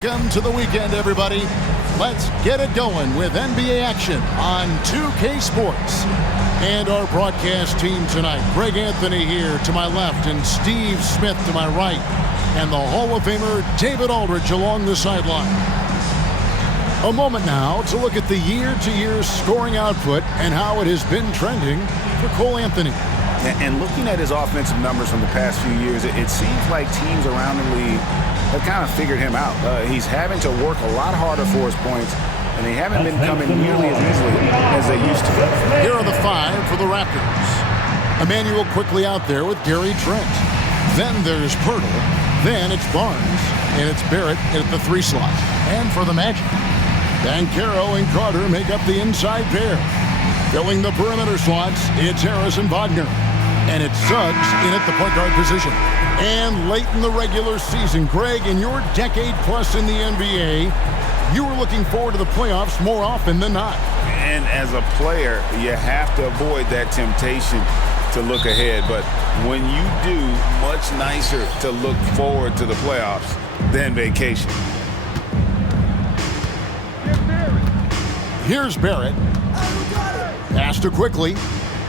Welcome to the weekend, everybody. Let's get it going with NBA action on 2K Sports. And our broadcast team tonight, Greg Anthony here to my left and Steve Smith to my right. And the Hall of Famer David Aldridge along the sideline. A moment now to look at the year-to-year scoring output and how it has been trending for Cole Anthony. And looking at his offensive numbers from the past few years, it seems like teams around the league have kind of figured him out. He's having to work a lot harder for his points, and they haven't been coming nearly as easily as they used to. Here are the five for the Raptors. Emmanuel quickly out there with Gary Trent. Then there's Pirtle. Then it's Barnes. And it's Barrett at the 3 slot. And for the Magic, Banchero and Carter make up the inside pair. Filling the perimeter slots, it's Harris and Wagner. And it's Suggs in at the point guard position. And late in the regular season, Greg, in your decade plus in the NBA, you were looking forward to the playoffs more often than not. And as a player, you have to avoid that temptation to look ahead. But when you do, much nicer to look forward to the playoffs than vacation. Here's Barrett. Pass to quickly.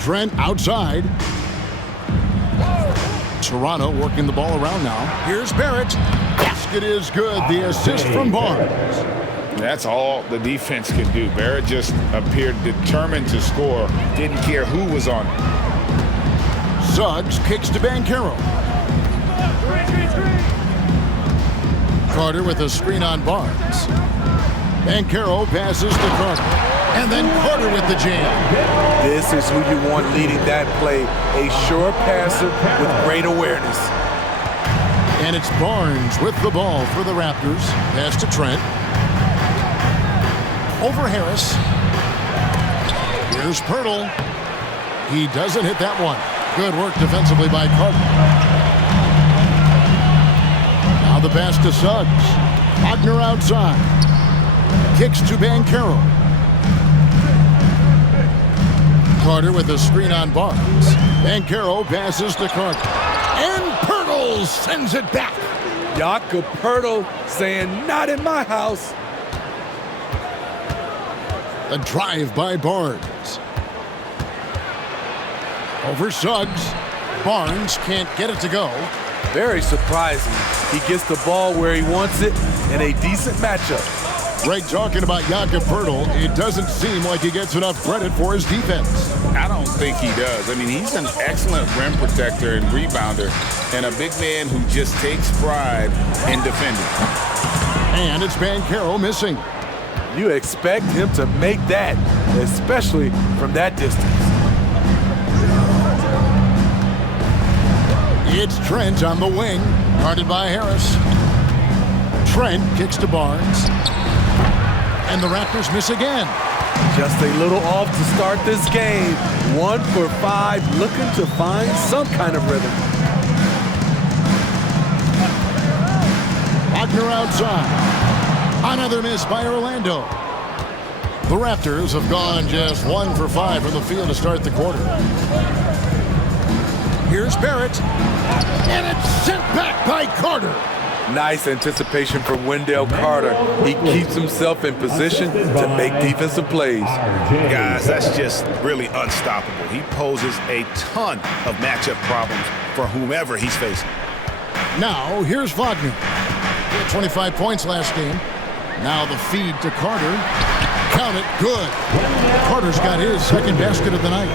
Trent outside. Toronto working the ball around now. Here's Barrett. Basket is good. The assist from Barnes. That's all the defense can do. Barrett just appeared determined to score. Didn't care who was on it. Suggs kicks to Banchero. Carter with a screen on Barnes. Banchero passes to Carter. And then Carter with the jam. This is who you want leading that play. A sure passer with great awareness. And it's Barnes with the ball for the Raptors. Pass to Trent. Over Harris. Here's Pirtle. He doesn't hit that one. Good work defensively by Carter. Now the pass to Suggs. Wagner outside. Kicks to Banchero. Carter with a screen on Barnes. Banchero passes to Carter. And Pirtle sends it back. Jakob Pirtle saying, not in my house. A drive by Barnes. Over Suggs. Barnes can't get it to go. Very surprising. He gets the ball where he wants it in a decent matchup. Greg, talking about Jakob Pirtle, it doesn't seem like he gets enough credit for his defense. I don't think he does. I mean, he's an excellent rim protector and rebounder, and a big man who just takes pride in defending. And it's Banchero missing. You expect him to make that, especially from that distance. It's Trent on the wing, guarded by Harris. Trent kicks to Barnes. And the Raptors miss again. Just a little off to start this game. 1 for 5, looking to find some kind of rhythm. Wagner outside. Another miss by Orlando. The Raptors have gone just 1 for 5 from the field to start the quarter. Here's Barrett. And it's sent back by Carter. Nice anticipation from Wendell Carter. He keeps himself in position to make defensive plays. Guys, that's just really unstoppable. He poses a ton of matchup problems for whomever he's facing. Now, here's Wagner. He had 25 points last game. Now the feed to Carter. Count it, good. Carter's got his second basket of the night.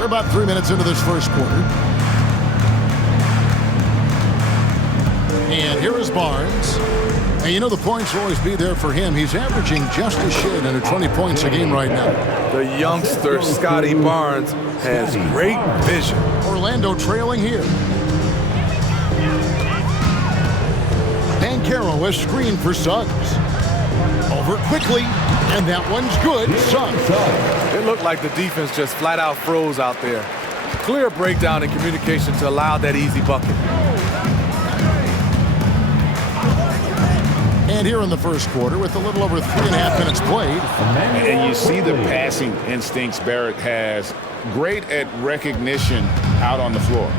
We're about 3 minutes into this first quarter. And here is Barnes. And you know the points will always be there for him. He's averaging just a shade under 20 points a game right now. The youngster, Scotty Barnes, has great vision. Orlando trailing here. Banchero is screened for Suggs. Over quickly, and that one's good. Suggs. It looked like the defense just flat out froze out there. Clear breakdown in communication to allow that easy bucket. And here in the first quarter, with a little over 3.5 minutes played. And you see the passing instincts Barrett has. Great at recognition out on the floor.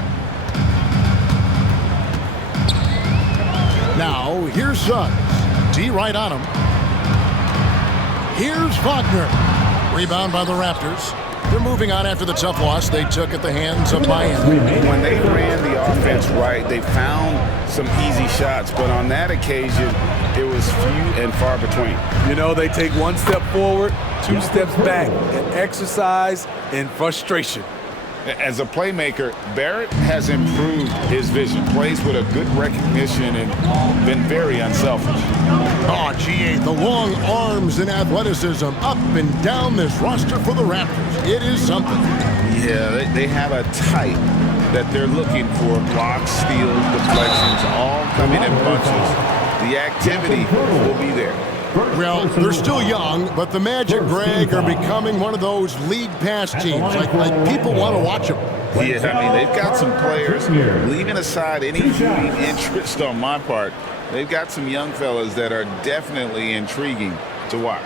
Now, here's Suggs. D right on him. Here's Wagner. Rebound by the Raptors. They're moving on after the tough loss they took at the hands of Miami. When they ran the offense right, they found some easy shots, but on that occasion, it was few and far between. You know, they take one step forward, two steps back, and exercise in frustration. As a playmaker, Barrett has improved his vision, plays with a good recognition, and been very unselfish. Oh, GA, the long arms and athleticism up and down this roster for the Raptors. It is something. Yeah, they have a type that they're looking for. Blocks, steals, deflections, all coming in bunches. The activity will be there. Well, they're still young, but the Magic, Greg, are becoming one of those league pass teams. Like people want to watch them. Yeah, I mean, they've got some players, leaving aside any rooting interest on my part, they've got some young fellas that are definitely intriguing to watch.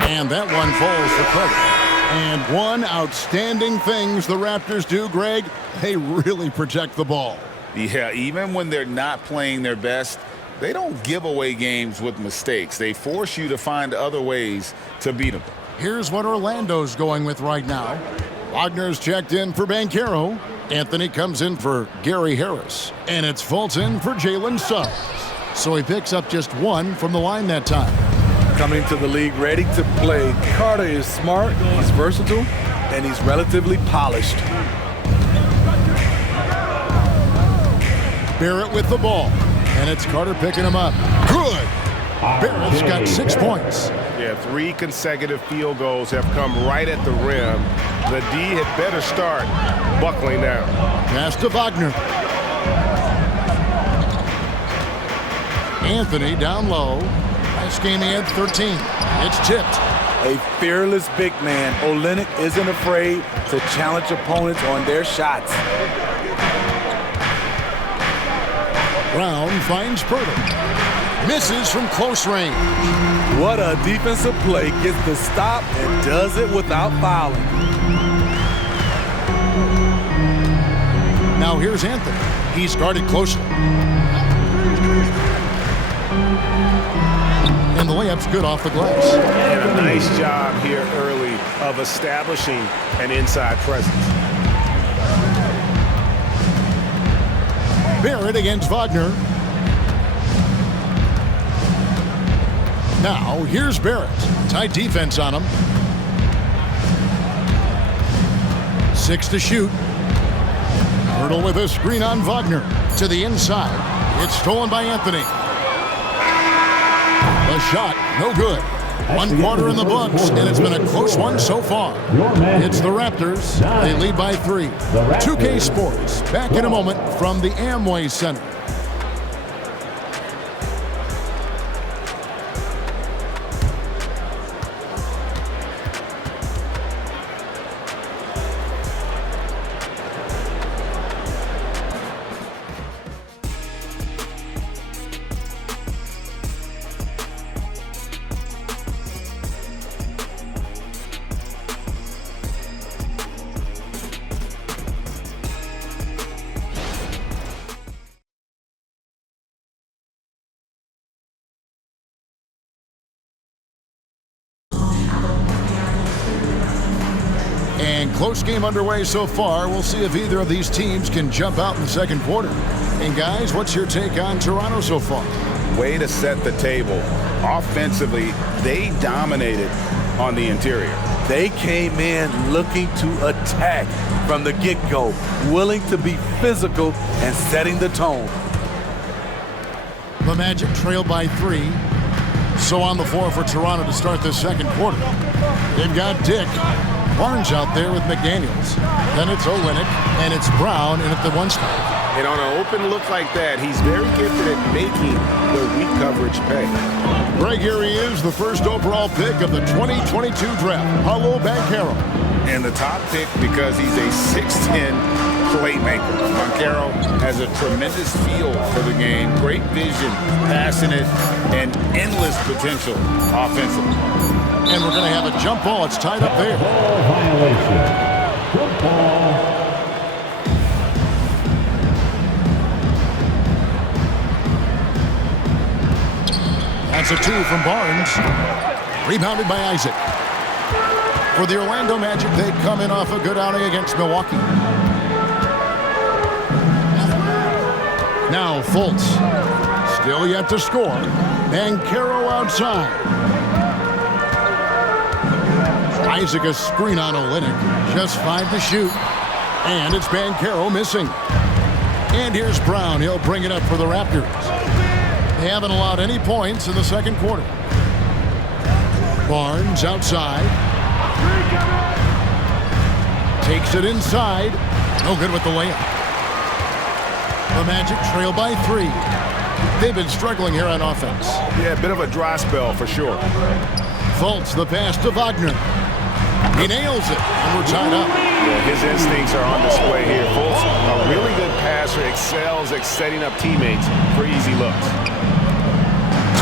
And that one falls for credit. And one outstanding things the Raptors do, Greg, they really protect the ball. Yeah, even when they're not playing their best, they don't give away games with mistakes. They force you to find other ways to beat them. Here's what Orlando's going with right now. Wagner's checked in for Banchero. Anthony comes in for Gary Harris. And it's Fulton for Jalen Suggs. So he picks up just one from the line that time. Coming to the league ready to play, Carter is smart, he's versatile, and he's relatively polished. Barrett with the ball, and it's Carter picking him up. Good! Barrett's got 6 points. Yeah, 3 consecutive field goals have come right at the rim. The D had better start buckling down. Pass to Wagner. Anthony down low. Last game he had 13. It's tipped. A fearless big man, Olynyk isn't afraid to challenge opponents on their shots. Brown finds Pirtle. Misses from close range. What a defensive play. Gets the stop and does it without fouling. Now here's Anthony. He's guarded closely. And the layup's good off the glass. And a nice job here early of establishing an inside presence. Barrett against Wagner. Now, here's Barrett. Tight defense on him. 6 to shoot. Hurdle with a screen on Wagner. To the inside. It's stolen by Anthony. The shot, no good. 1 quarter in the books, and it's been a close one so far. It's the Raptors. They lead by 3. 2K Sports, back in a moment from the Amway Center. And close game underway so far. We'll see if either of these teams can jump out in the second quarter. And guys, what's your take on Toronto so far? Way to set the table. Offensively, they dominated on the interior. They came in looking to attack from the get-go, willing to be physical and setting the tone. The Magic trail by 3. So on the floor for Toronto to start this second quarter. They've got Dick. Barnes out there with McDaniels. Then it's Olynyk, and it's Brown in at the 1 spot. And on an open look like that, he's very gifted at making the weak coverage pay. Greg, here he is, the first overall pick of the 2022 draft, Paolo Banchero. And the top pick because he's a 6'10 playmaker. Banchero has a tremendous feel for the game, great vision, passing it, and endless potential offensively. And we're going to have a jump ball. It's tied up there. Violation. Jump ball. That's a 2 from Barnes. Rebounded by Isaac. For the Orlando Magic, they come in off a good outing against Milwaukee. Now Fultz. Still yet to score. Banchero outside. Isaac a screen on Olynyk. Just 5 to shoot. And it's Banchero missing. And here's Brown. He'll bring it up for the Raptors. They haven't allowed any points in the second quarter. Barnes outside. Takes it inside. No good with the layup. The Magic trail by 3. They've been struggling here on offense. Yeah, a bit of a dry spell for sure. Fultz the pass to Wagner. He nails it, and we're tied up. Yeah, his instincts are on display here. Fultz, a really good passer, excels at setting up teammates for easy looks.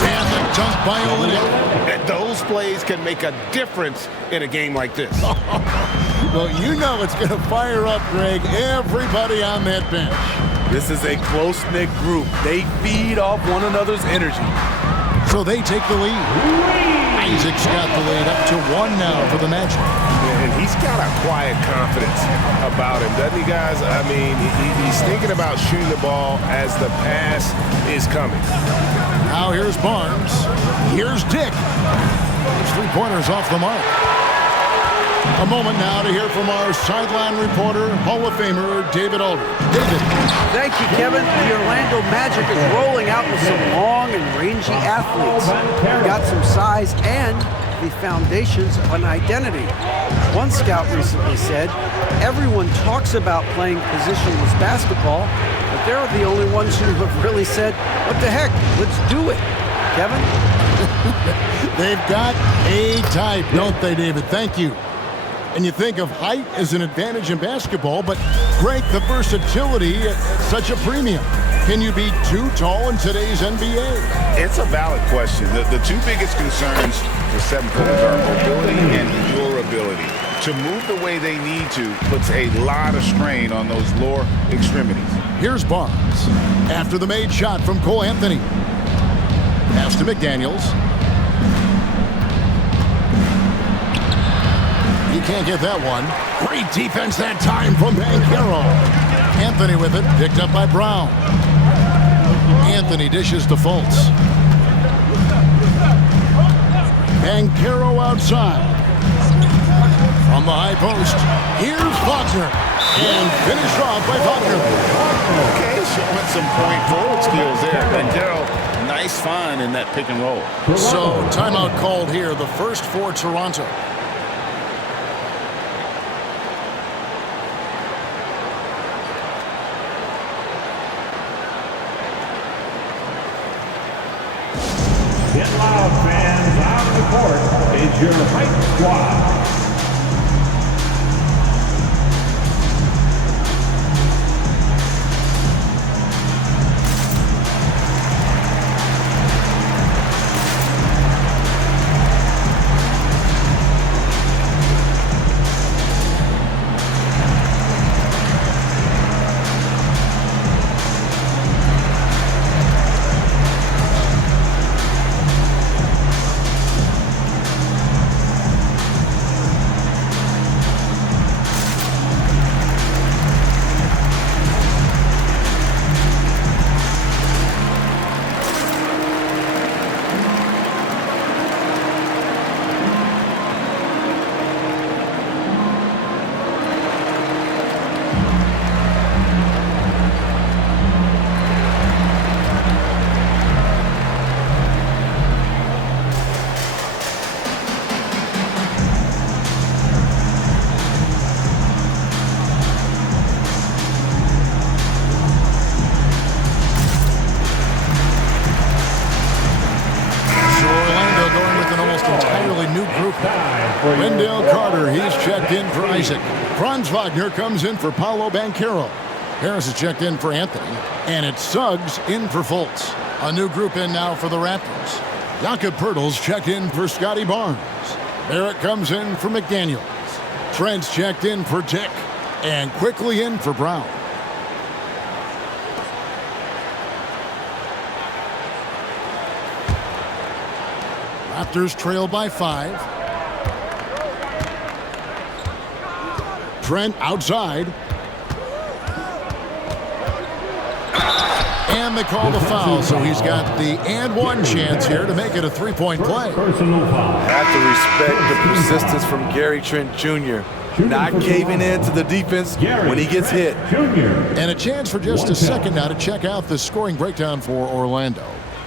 And the dunk by Olynyk. And those plays can make a difference in a game like this. Well, you know it's going to fire up, Greg, everybody on that bench. This is a close-knit group. They feed off one another's energy. So they take the lead. Isaac's got the lead up to 1 now for the Magic. And he's got a quiet confidence about him, doesn't he, guys? I mean, he's thinking about shooting the ball as the pass is coming. Now here's Barnes. Here's Dick. His 3-pointers off the mark. A moment now to hear from our sideline reporter, Hall of Famer David Aldridge. David. Thank you, Kevin. The Orlando Magic is rolling out with some long and rangy athletes. They've got some size and the foundations of an identity. One scout recently said, everyone talks about playing positionless basketball, but they're the only ones who have really said, what the heck, let's do it. Kevin? They've got a type, don't they, David? Thank you. And you think of height as an advantage in basketball, but Greg, the versatility at such a premium. Can you be too tall in today's NBA? It's a valid question. The two biggest concerns for 7-footers are mobility and durability. To move the way they need to puts a lot of strain on those lower extremities. Here's Barnes. After the made shot from Cole Anthony. Pass to McDaniels. He can't get that one. Great defense that time from Banchero. Anthony with it, picked up by Brown. Anthony dishes to Fultz. Banchero outside. From the high post, here's Wagner. And finished off by Wagner. Okay, showing some point forward skills there. Banchero, nice find in that pick and roll. So, timeout called here, the first for Toronto. Get loud, fans. On the court is your Hype Squad. Wendell Carter, he's checked in for Isaac. Franz Wagner comes in for Paolo Banchero. Harris is checked in for Anthony. And it's Suggs in for Fultz. A new group in now for the Raptors. Jakob Poeltl's checked in for Scotty Barnes. Barrett comes in for McDaniels. Trent's checked in for Dick. And quickly in for Brown. Raptors trail by 5. Trent outside. And they call the foul, so he's got the and one chance here to make it a three-point play. Have to respect the persistence from Gary Trent Jr. Not caving in to the defense when he gets hit. And a chance for just a second now to check out the scoring breakdown for Orlando.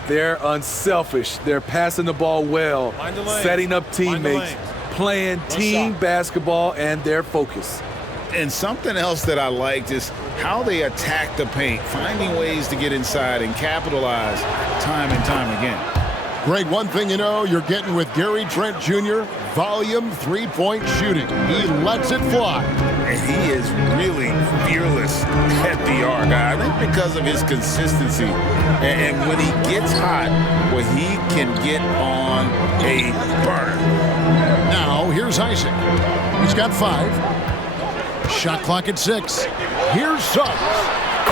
They're unselfish. They're passing the ball well, setting up teammates, playing team basketball, and their focus. And something else that I liked is how they attack the paint, finding ways to get inside and capitalize time and time again. Greg, one thing you know you're getting with Gary Trent Jr., volume three-point shooting. He lets it fly. And he is really fearless at the arc. I think because of his consistency. And when he gets hot, well, he can get on a burner. Now, here's Isaac. He's got 5. Shot clock at 6. Here's Suggs.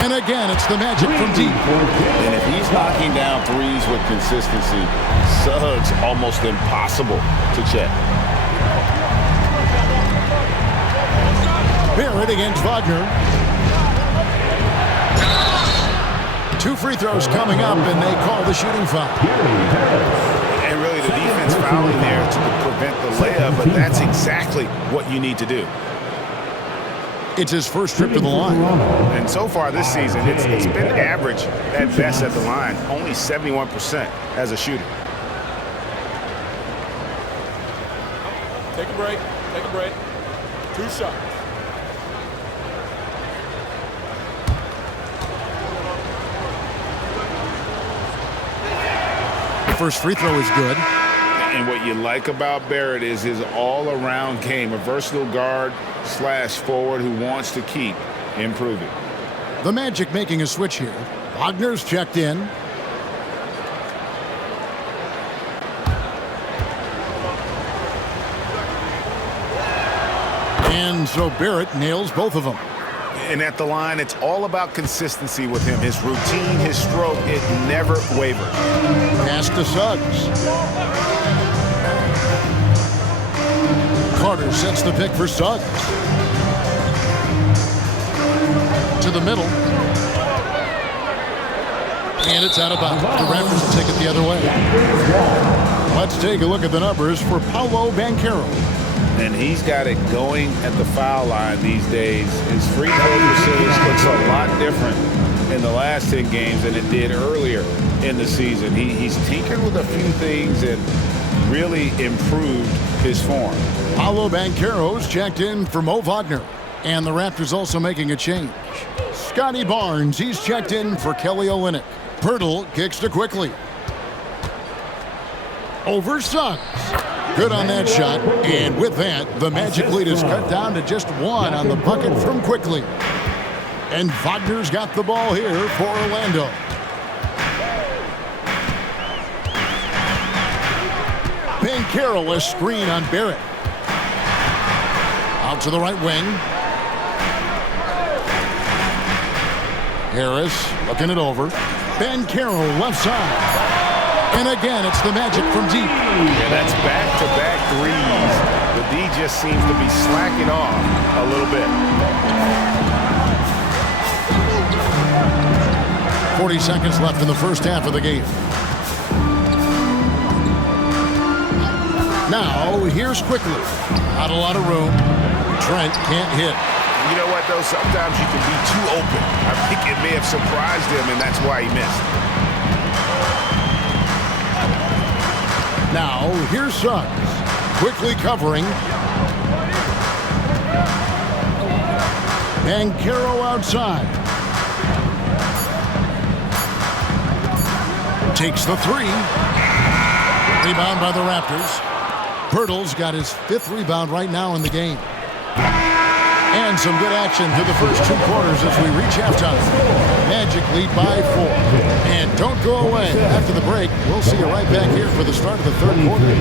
And again, it's the Magic from deep. And if he's knocking down threes with consistency, Suggs almost impossible to check. Barrett against Wagner. 2 free throws coming up, and they call the shooting foul. And really, the defense fouling there to prevent the layup, but that's exactly what you need to do. It's his first trip to the line. And so far this season, it's been average at best at the line, only 71% as a shooter. Take a break. Take a break. 2 shots. The first free throw is good. And what you like about Barrett is his all-around game, a versatile guard / forward who wants to keep improving. The Magic making a switch here. Wagner's checked in. And so Barrett nails both of them. And at the line, it's all about consistency with him. His routine, his stroke, it never wavers. Pass to Suggs. Carter sets the pick for Suggs. To the middle. And it's out of bounds. The Raptors will take it the other way. Let's take a look at the numbers for Paolo Banchero. And he's got it going at the foul line these days. His free throw percentage looks a lot different in the last 10 games than it did earlier in the season. He's tinkered with a few things and really improved his form. Paolo Banchero's checked in for Mo Wagner. And the Raptors also making a change. Scotty Barnes, he's checked in for Kelly Olynyk. Pirtle kicks to Quickly. Over Suggs. Good on that shot. And with that, the Magic lead is cut down to just 1 on the bucket from Quickly. And Wagner's got the ball here for Orlando. Banchero, a screen on Barrett. Out to the right wing. Harris looking it over. Banchero left side. And again, it's the Magic from deep. Yeah, that's back-to-back threes. The D just seems to be slacking off a little bit. 40 seconds left in the first half of the game. Now, here's Quickly. Not a lot of room. Trent can't hit. You know what, though? Sometimes you can be too open. I think it may have surprised him, and that's why he missed. Now, here's Suggs. Quickly covering. Banchero outside. Takes the 3. Rebound by the Raptors. Pirtle's got his 5th rebound right now in the game. And some good action through the first 2 quarters as we reach halftime. Magic lead by 4. And don't go away. After the break, we'll see you right back here for the start of the 3rd quarter.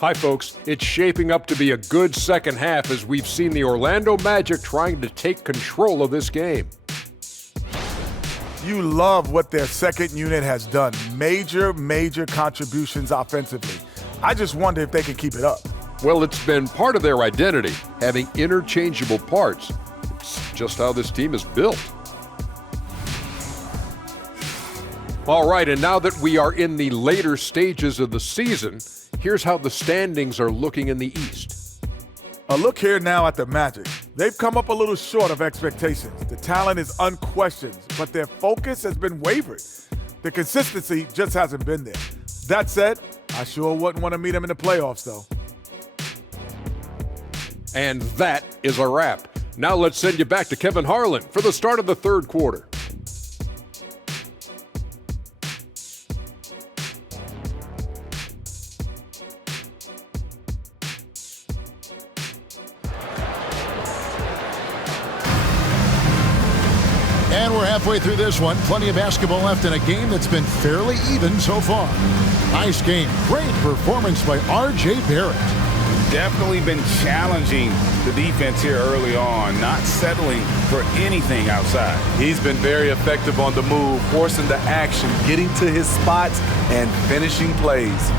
Hi, folks. It's shaping up to be a good second half as we've seen the Orlando Magic trying to take control of this game. You love what their second unit has done. Major contributions offensively. I just wonder if they can keep it up. Well, it's been part of their identity, having interchangeable parts. It's just how this team is built. All right, and now that we are in the later stages of the season, here's how the standings are looking in the East. A look here now at the Magic. They've come up a little short of expectations. The talent is unquestioned, but their focus has been wavering. The consistency just hasn't been there. That said, I sure wouldn't want to meet them in the playoffs, though. And that is a wrap. Now let's send you back to Kevin Harlan for the start of the third quarter. And we're halfway through this one. Plenty of basketball left in a game that's been fairly even so far. Nice game. Great performance by R.J. Barrett. Definitely been challenging the defense here early on, not settling for anything outside. He's been very effective on the move, forcing the action, getting to his spots, and finishing plays.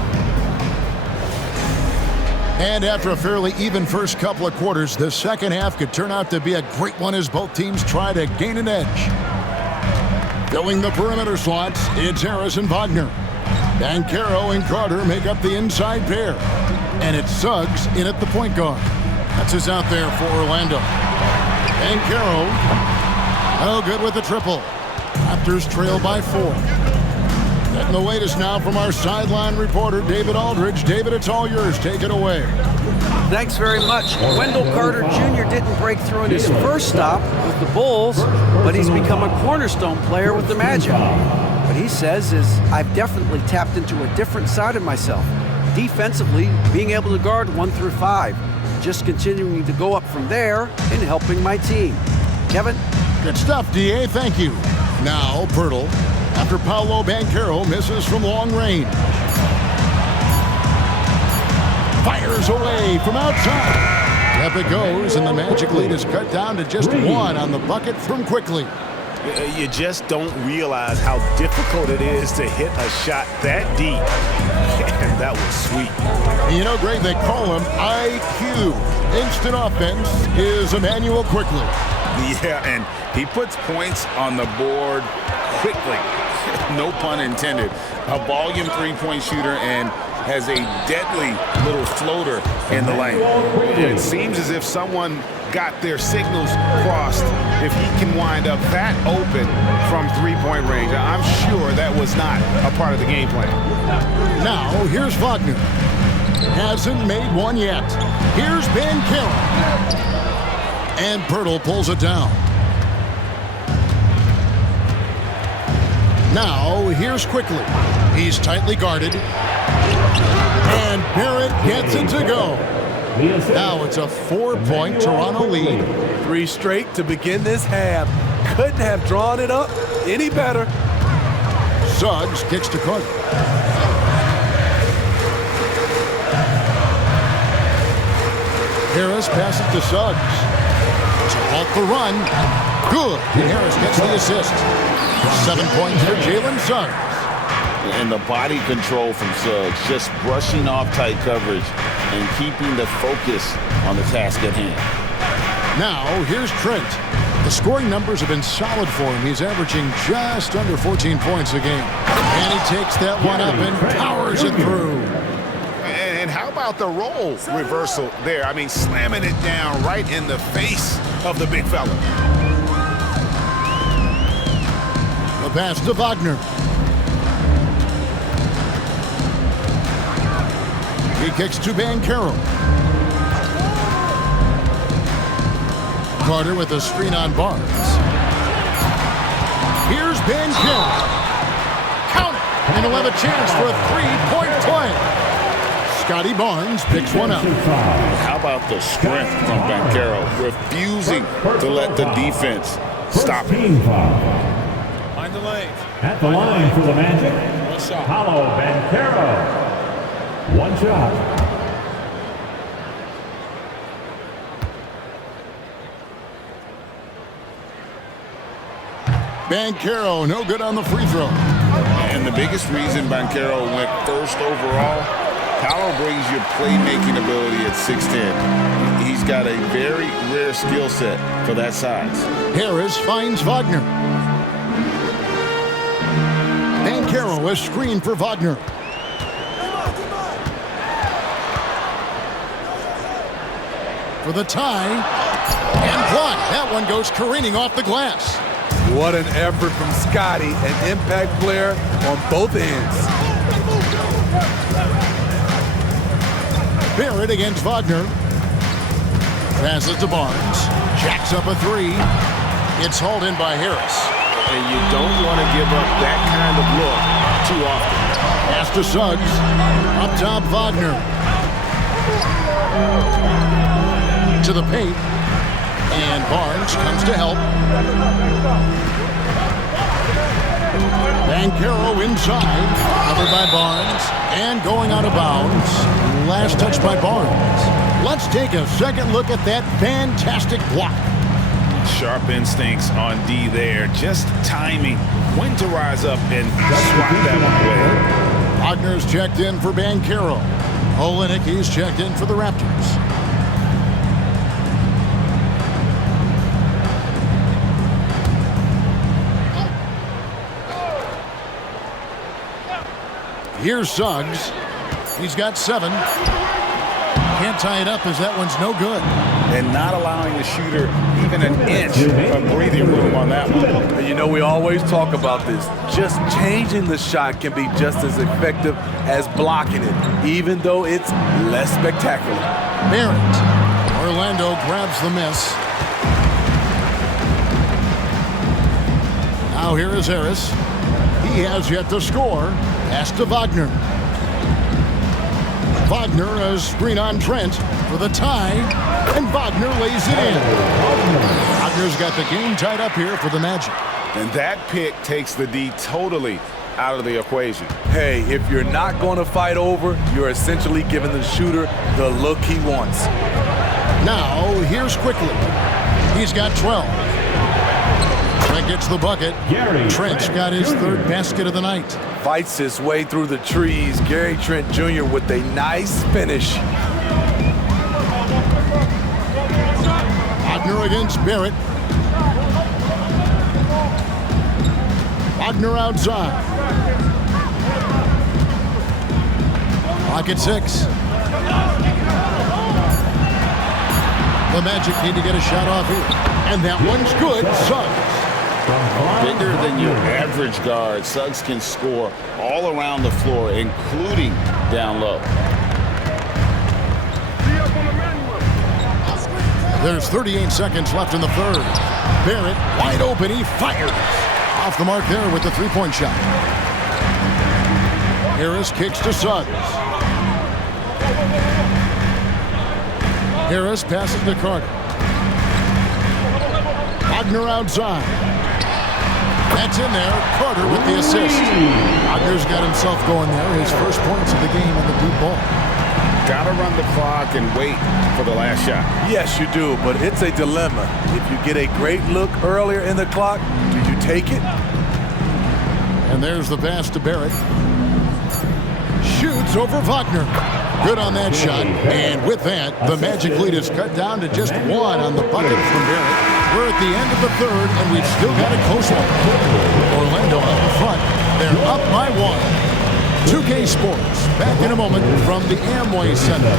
And after a fairly even first couple of quarters, the second half could turn out to be a great one as both teams try to gain an edge. Filling the perimeter slots, it's Harris and Wagner. Banchero and Carter make up the inside pair. And it's Suggs in at the point guard. That's who's out there for Orlando. Banchero, no good with the triple. Raptors trail by 4. Getting the latest now from our sideline reporter, David Aldridge. David, it's all yours. Take it away. Thanks very much. Wendell Carter Jr. didn't break through in his first stop with the Bulls, but he's become a cornerstone player with the Magic. What he says is, I've definitely tapped into a different side of myself. Defensively, being able to guard 1 through 5. Just continuing to go up from there and helping my team. Kevin? Good stuff, D.A. Thank you. Now, Pirtle, after Paolo Banchero misses from long range. Fires away from outside. Up it goes, and the Magic lead is cut down to just 1 on the bucket from Quickly. You just don't realize how difficult it is to hit a shot that deep. And that was sweet. You know, Greg, they call him IQ. Instant offense is Emmanuel Quickly. Yeah, and he puts points on the board quickly. No pun intended. A volume three-point shooter and has a deadly little floater in the lane. It seems as if someone got their signals crossed if he can wind up that open from three-point range. I'm sure that was not a part of the game plan. Now, here's Wagner. Hasn't made one yet. Here's Banchero. And Pirtle pulls it down. Now, here's Quickly. He's tightly guarded. And Barrett gets it to go. Now it's a 4-point Toronto lead. 3 straight to begin this half. Couldn't have drawn it up any better. Suggs kicks to Carter. Harris passes to Suggs. To halt the run. Good. And Harris gets the assist. 7 points for Jalen Suggs. And the body control from Suggs, just brushing off tight coverage and keeping the focus on the task at hand. Now, here's Trent. The scoring numbers have been solid for him. He's averaging just under 14 points a game. And he takes that one up and powers it through. And how about the role reversal there? I mean, slamming it down right in the face of the big fella. The pass to Wagner. He kicks to Banchero. Carter with a screen on Barnes. Here's Banchero. Count it! And he'll have a chance for a 3-point play. Scotty Barnes picks one up. How about the strength from Banchero, refusing to let the defense stop him. Find the lane. At the line for the Magic, Paolo Banchero. One shot. Banchero, no good on the free throw. And the biggest reason Banchero went first overall, Paolo brings you playmaking ability at 6'10". He's got a very rare skill set for that size. Harris finds Wagner. Banchero is screened for Wagner. For the tie, and blocked. That one goes careening off the glass. What an effort from Scotty, an impact player on both ends. Barrett against Wagner. Passes to Barnes. Jacks up a three. It's hauled in by Harris. And you don't want to give up that kind of look too often. Pass to Suggs. Up top, Wagner. To the paint. And Barnes comes to help. Banchero inside. Covered by Barnes. And going out of bounds. Last touch by Barnes. Let's take a second look at that fantastic block. Sharp instincts on D there. Just timing. When to rise up and swat that one away. Wagner's checked in for Banchero. Olenek, he's checked in for the Raptors. Here's Suggs. He's got 7. Can't tie it up as that one's no good. And not allowing the shooter even an inch of breathing room on that one. And you know, we always talk about this. Just changing the shot can be just as effective as blocking it, even though it's less spectacular. Barrett. Orlando grabs the miss. Now here is Harris. He has yet to score. Pass to Wagner. Wagner, a screen on Trent for the tie, and Wagner lays it in. Wagner's got the game tied up here for the Magic. And that pick takes the D totally out of the equation. Hey, if you're not going to fight over, you're essentially giving the shooter the look he wants. Now, here's Quickly. He's got 12. Trent gets the bucket. Trent's got his 3rd basket of the night. Fights his way through the trees. Gary Trent Jr. with a nice finish. Wagner against Barrett. Wagner outside. Pocket 6. The Magic need to get a shot off here. And that one's good. Suggs. Bigger than your average guard, Suggs can score all around the floor, including down low. There's 38 seconds left in the 3rd. Barrett, wide open, he fires. Off the mark there with the 3-point shot. Harris kicks to Suggs. Harris passes to Carter. Wagner outside. That's in there. Carter with the assist. Wagner's got himself going there. His first points of the game on the deep ball. Gotta run the clock and wait for the last shot. Yes, you do, but it's a dilemma. If you get a great look earlier in the clock, do you take it? And there's the pass to Barrett. Shoots over Wagner. Good on that shot. And with that, the Magic lead is cut down to just 1 on the bucket from Barrett. We're at the end of the 3rd, and we've still got a close one. Orlando out in front. They're up by 1. 2K Sports, back in a moment from the Amway Center.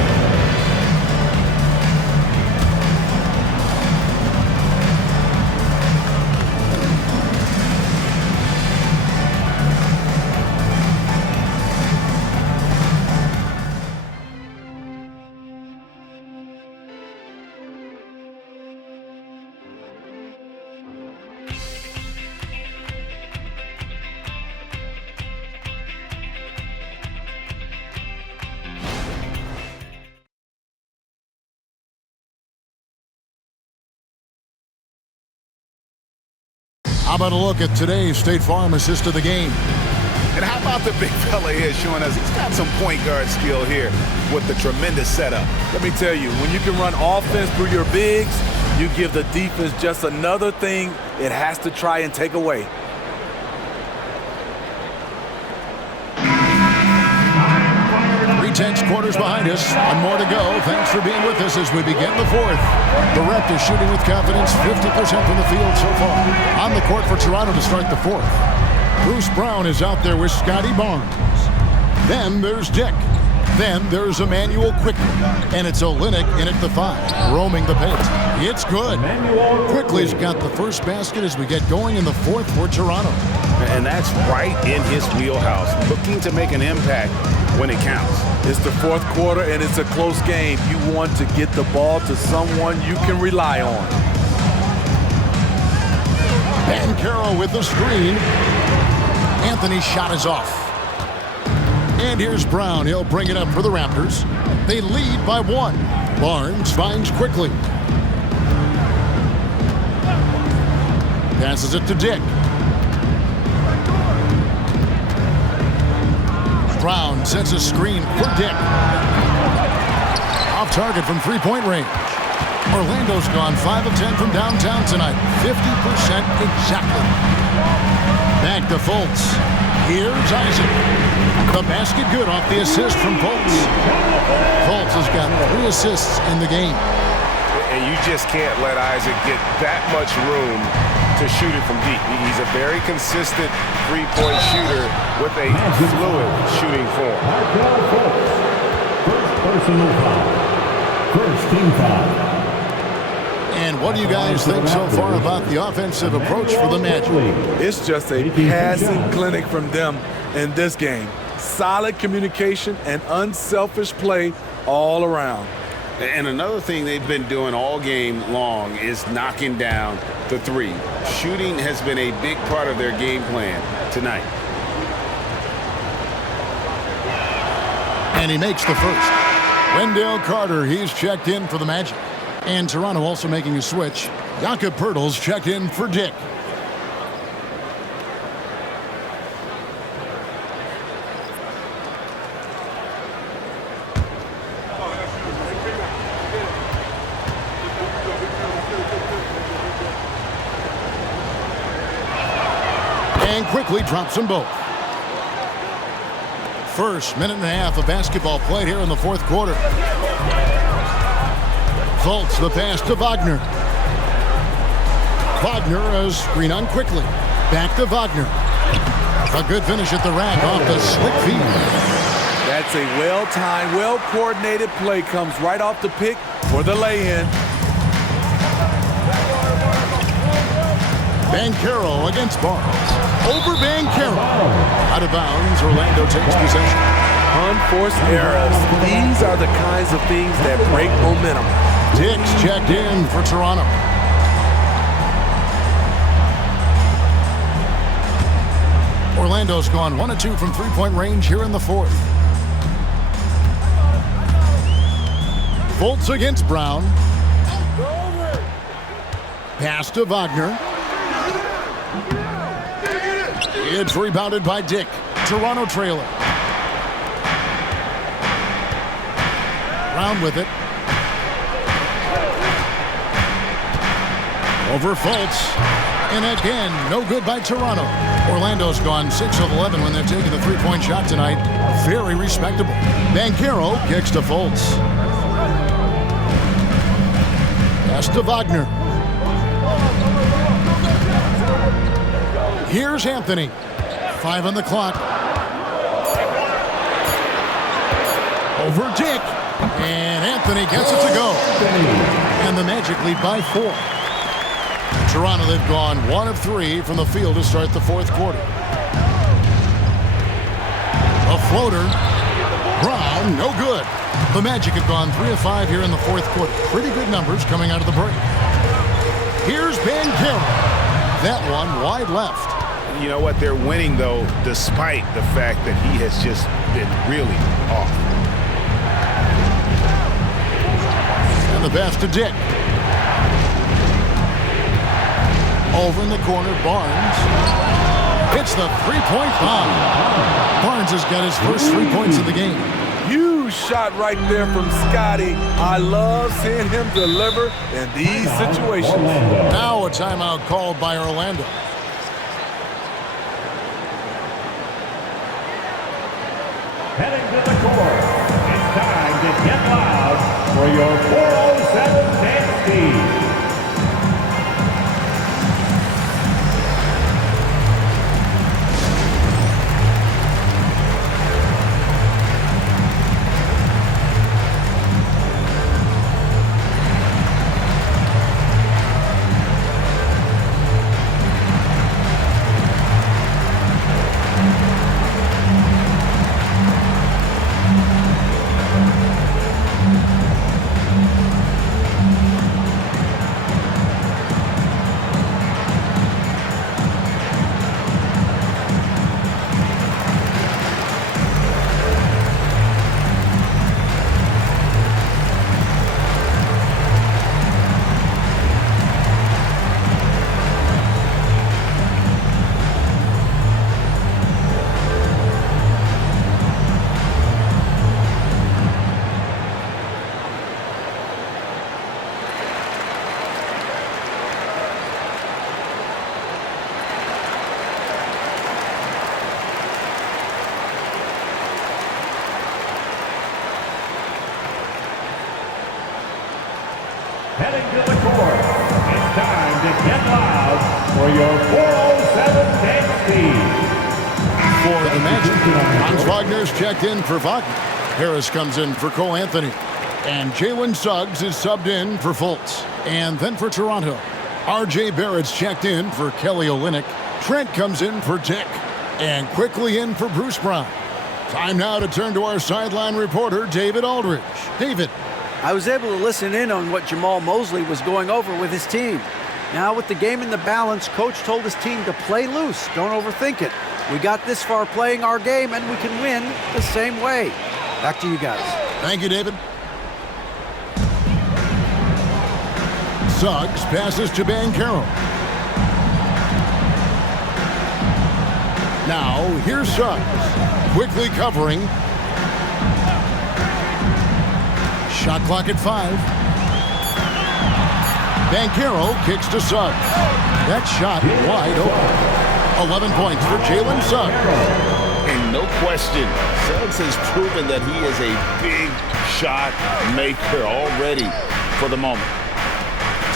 How about a look at today's State Farm assist of the game? And how about the big fella here showing us he's got some point guard skill here with the tremendous setup. Let me tell you, when you can run offense through your bigs, you give the defense just another thing it has to try and take away. tense quarters behind us. One more to go. Thanks for being with us as we begin the fourth. The Raptors shooting with confidence, 50% from the field so far. On the court for Toronto to start the fourth. Bruce Brown is out there with Scotty Barnes. Then there's Dick. Then there's Emmanuel Quickly. And it's Olynyk in at the 5, roaming the paint. It's good. Quickly's got the first basket as we get going in the fourth for Toronto. And that's right in his wheelhouse, looking to make an impact when it counts. It's the fourth quarter, and it's a close game. You want to get the ball to someone you can rely on. Banchero with the screen. Anthony's shot is off. And here's Brown. He'll bring it up for the Raptors. They lead by 1. Barnes finds Quickly. Passes it to Dick. Brown sets a screen for Dick. Off target from three-point range. Orlando's gone 5 of 10 from downtown tonight. 50% exactly. Back to Fultz. Here's Isaac. The basket good off the assist from Fultz. Fultz has got 3 assists in the game. And you just can't let Isaac get that much room to shoot it from deep. He's a very consistent three-point shooter with a fluid shooting form. First personal foul. First team foul. And what do you guys think so far about the offensive approach for the Magic? It's just a passing clinic from them in this game. Solid communication and unselfish play all around. And another thing they've been doing all game long is knocking down the 3. Shooting has been a big part of their game plan tonight. And he makes the first. Wendell Carter, he's checked in for the Magic. And Toronto also making a switch. Jakob Poeltl's checked in for Dick. And Quickly drops them both. First minute and a half of basketball played here in the fourth quarter. Fultz the pass to Wagner. Wagner has screen on Quickly. Back to Wagner. A good finish at the rack off the slick feed. That's a well-timed, well-coordinated play. Comes right off the pick for the lay-in. Banchero against Barnes. Over Banchero. Out of bounds, Orlando takes possession. Unforced errors. These are the kinds of things that break momentum. Dick's checked in for Toronto. Orlando's gone 1 of 2 from three-point range here in the fourth. Fultz against Brown. Pass to Wagner. It's rebounded by Dick. Toronto trailer. Brown with it. Over Fultz. And again, no good by Toronto. Orlando's gone 6 of 11 when they're taking the three-point shot tonight. Very respectable. Banchero kicks to Fultz. Pass to Wagner. Here's Anthony. 5 on the clock. Over Dick. And Anthony gets it to go. And the Magic lead by 4. Toronto, they've gone 1 of 3 from the field to start the fourth quarter. A floater. Brown, no good. The Magic have gone 3 of 5 here in the fourth quarter. Pretty good numbers coming out of the break. Here's Banchero. That one wide left. You know what? They're winning, though, despite the fact that he has just been really off. And the pass to Dick. Over in the corner, Barnes. It's the three-point bomb. Barnes has got his first 3 points of the game. Huge shot right there from Scotty. I love seeing him deliver in these situations. Now a timeout called by Orlando. Heading to the court, get loud for your 407 dance team. Heading to the court, it's time to get loud for your 407 dance team. For the Magic, Hans Wagner's checked in for Wagner. Harris comes in for Cole Anthony. And Jalen Suggs is subbed in for Fultz. And then for Toronto, R.J. Barrett's checked in for Kelly Olynyk. Trent comes in for Dick. And quickly in for Bruce Brown. Time now to turn to our sideline reporter, David Aldridge. David. I was able to listen in on what Jamal Mosley was going over with his team. Now with the game in the balance, Coach told his team to play loose. Don't overthink it. We got this far playing our game, and we can win the same way. Back to you guys. Thank you, David. Suggs passes to Banchero. Now, here's Suggs. Quickly covering. Shot clock at 5. Banchero kicks to Suggs. That shot wide open. 11 points for Jalen Suggs. And no question, Suggs has proven that he is a big shot maker already for the moment.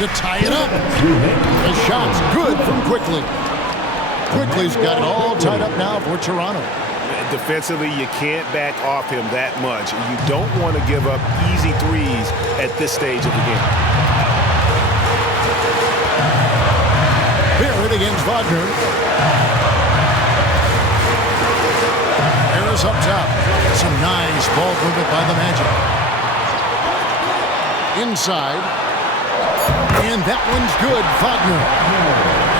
To tie it up. The shot's good from Quickly. Quickly's got it all tied up now for Toronto. Defensively, you can't back off him that much. You don't want to give up easy threes at this stage of the game. Barrett against Wagner. Harris up top. Some nice ball movement by the Magic. Inside. And that one's good, Wagner.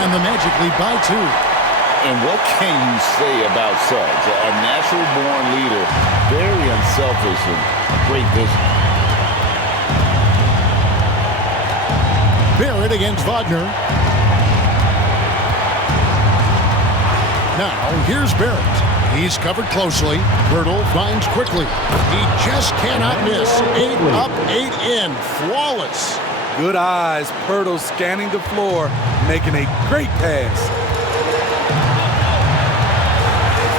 And the Magic lead by 2. And what can you say about Suggs? A natural-born leader, very unselfish and great vision. Barrett against Wagner. Now, here's Barrett. He's covered closely. Pirtle finds Quickly. He just cannot miss. 8 up, 8 in. Flawless. Good eyes. Pirtle scanning the floor, making a great pass.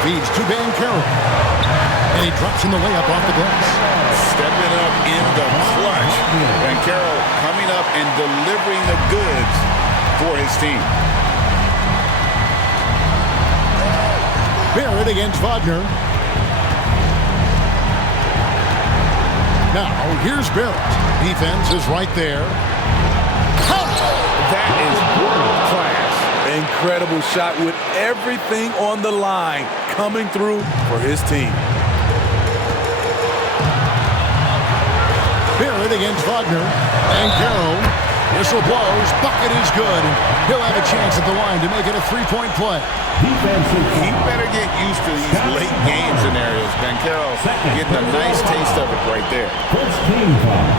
Feeds to Banchero. And he drops in the layup off the glass. Stepping up in the clutch. Banchero coming up and delivering the goods for his team. Barrett against Wagner. Now, here's Barrett. Defense is right there. That is world class. Incredible shot with everything on the line coming through for his team. Barrett against Wagner. Banchero. Whistle blows. Bucket is good. He'll have a chance at the line to make it a three-point play. He better get used to these late game scenarios. Banchero getting a nice taste of it right there. First team foul.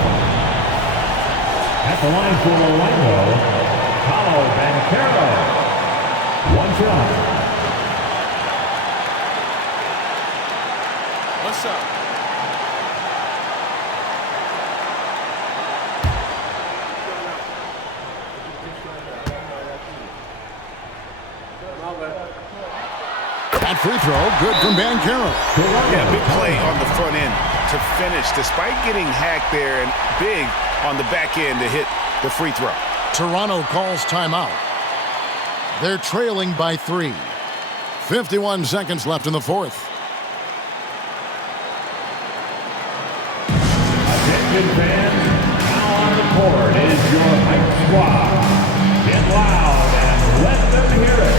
At the line for Orlando, Paolo Banchero. One shot. What's up? That free throw, good from Banchero. Yeah, big play on the front end to finish, despite getting hacked there, and big on the back end to hit the free throw. Toronto calls timeout. They're trailing by 3. 51 seconds left in the fourth. Attention fans, now on the court is your hype squad. Get loud and let them hear it.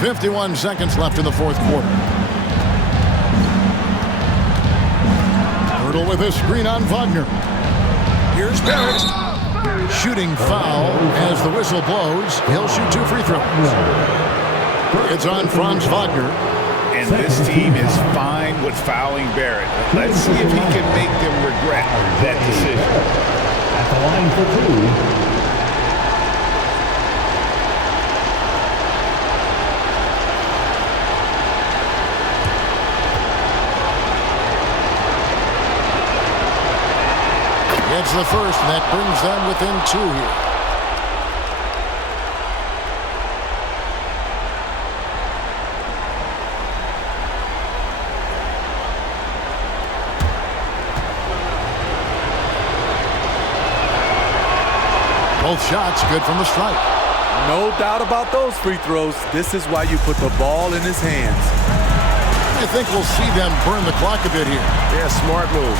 51 seconds left in the fourth quarter. Hurdle with a screen on Wagner. Here's Barrett. Shooting foul as the whistle blows. He'll shoot 2 free throws. It's on Franz Wagner. And this team is fine with fouling Barrett. Let's see if he can make them regret that decision. At the line for 2. It's the first, and that brings them within 2 here. Both shots good from the strike. No doubt about those free throws. This is why you put the ball in his hands. I think we'll see them burn the clock a bit here. Yeah, smart move.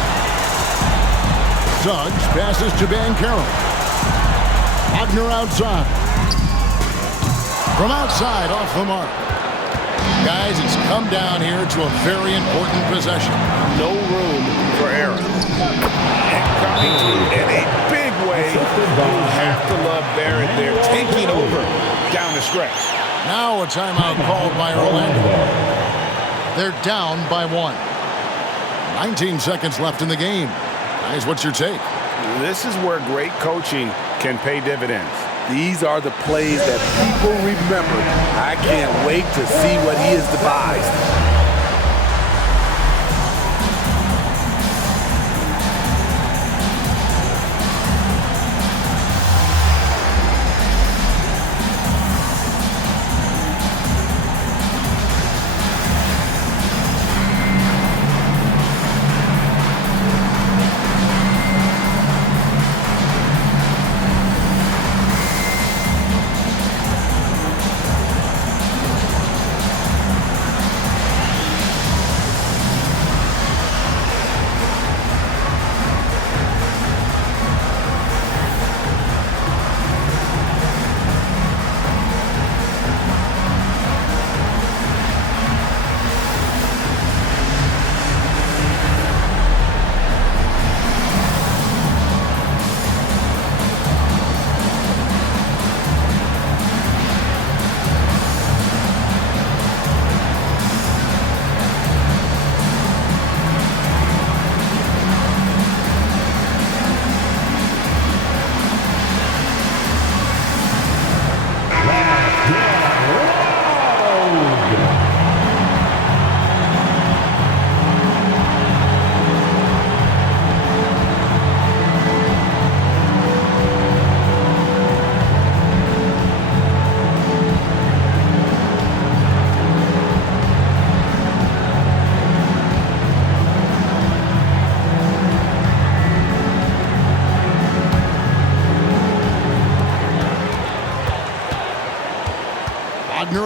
Suggs passes to Banchero. Wagner outside. From outside, off the mark. Guys, it's come down here to a very important possession. No room for error. And coming through in a big way. You have to love Barrett there, taking over down the stretch. Now a timeout called by Orlando. They're down by 1. 19 seconds left in the game. Guys, what's your take? This is where great coaching can pay dividends. These are the plays that people remember. I can't wait to see what he has devised.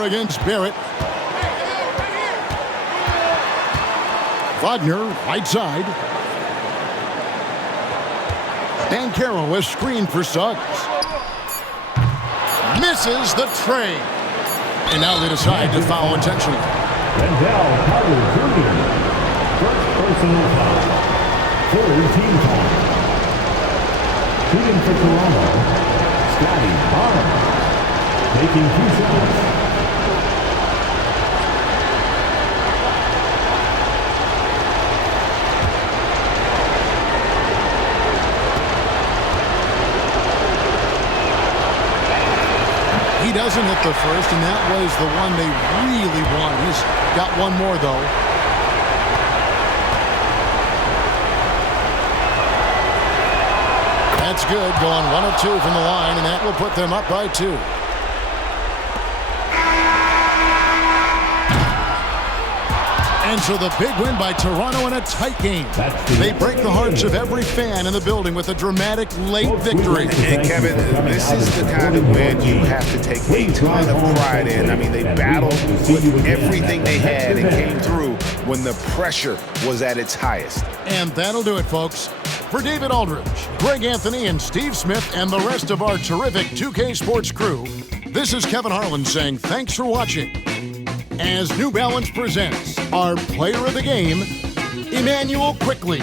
against Barrett. Wagner, right side. Bancaro is screened for Suggs. Misses the tray. And now they decide to foul intentionally. Wendell Carter Jr. First personal foul. Third team foul. Shooting for Toronto, Scotty Barnes. Taking 2 shots. He doesn't hit the first, and that was the one they really won. He's got one more, though. That's good, going 1 of 2 from the line, and that will put them up by 2. And so the big win by Toronto in a tight game. They break the hearts of every fan in the building with a dramatic late victory. And Kevin, this is the kind of win you have to take a ton of pride in. I mean, they battled with everything they had and came through when the pressure was at its highest. And that'll do it, folks. For David Aldridge, Greg Anthony, and Steve Smith, and the rest of our terrific 2K Sports crew, this is Kevin Harlan saying thanks for watching. As New Balance presents our player of the game, Emmanuel Quickley.